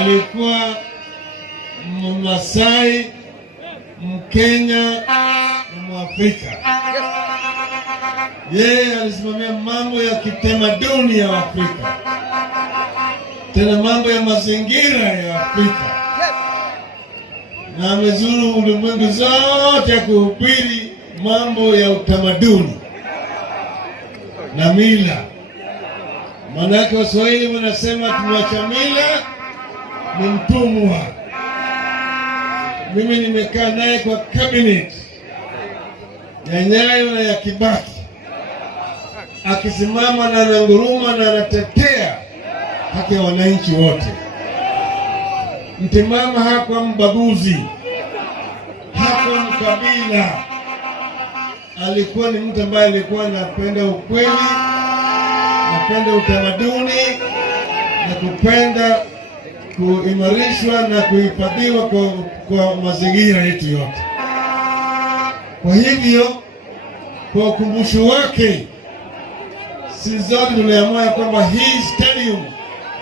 alikuwa Mmasai, Mkenya na Mwafrika. Yeye alisimamia mambo ya kitamaduni ya Afrika, tena mambo ya mazingira ya Afrika, na amezuru ulimwengu zote ya kuhubiri mambo ya utamaduni na mila. Manake Waswahili wanasema tumwacha mila ni mtumwa. Mimi nimekaa naye kwa cabinet ya Nyayo na ya Kibaki, akisimama na ananguruma na anatetea haki ya wananchi wote. Mtimama hakuwa mbaguzi, hakuwa mkabila. Alikuwa ni mtu ambaye alikuwa anapenda ukweli, anapenda utamaduni na kupenda kuimarishwa na kuhifadhiwa kwa mazingira yetu yote. Kwa hivyo, kwa ukumbusho wake, sisi zote tuliamua kwamba hii stadium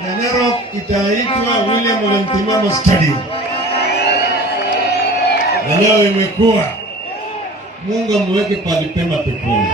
ya Narok itaitwa William Ole Mtimama Stadium. Na leo imekuwa. Mungu amweke pale pema peponi.